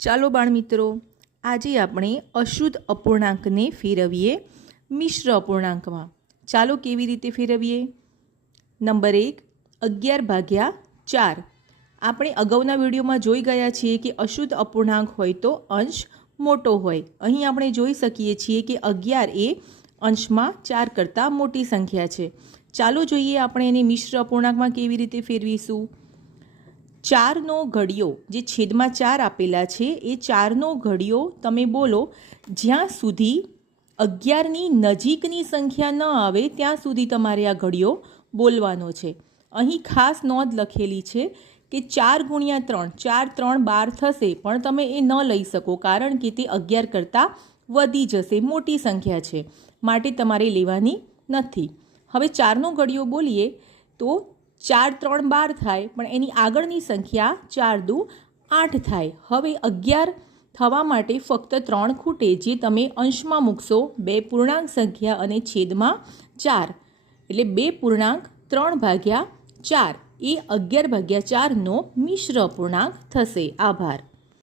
ચાલો બાળમિત્રો, આજે આપણે અશુદ્ધ અપૂર્ણાંકને ફેરવીએ મિશ્ર અપૂર્ણાંકમાં. ચાલો કેવી રીતે ફેરવીએ. નંબર 1, 11/4. આપણે અગાઉના વિડીયોમાં જોઈ ગયા છીએ કે અશુદ્ધ અપૂર્ણાંક હોય તો અંશ મોટો હોય. અહીં આપણે જોઈ શકીએ છીએ કે 11 એ અંશમાં 4 કરતાં મોટી સંખ્યા છે. ચાલો જોઈએ આપણે એને મિશ્ર અપૂર્ણાંકમાં કેવી રીતે ફેરવીશું. 4નો ઘડિયો, જે છેદમાં 4 આપેલા છે એ 4નો ઘડિયો તમે બોલો જ્યાં સુધી 11ની નજીકની સંખ્યા ન આવે ત્યાં સુધી તમારે આ ઘડિયો બોલવાનો છે. અહીં ખાસ નોંધ લખેલી છે કે 4 × 3, 4 3 12 થશે, પણ તમે એ ન લઈ શકો કારણ કે તે 11 કરતાં વધી જશે, મોટી સંખ્યા છે, માટે તમારે લેવાની નથી. હવે 4નો ઘડિયો બોલીએ તો 4 3 12 થાય, પણ એની આગળની સંખ્યા 4 દુ 8 થાય. હવે 11 થવા માટે ફક્ત 3 ખૂટે, જે તમે અંશમાં મૂકશો 2 પૂર્ણાંક સંખ્યા અને છેદમાં 4, એટલે 2.3/4 એ 11/4નો મિશ્ર અપૂર્ણાંક થશે. આભાર.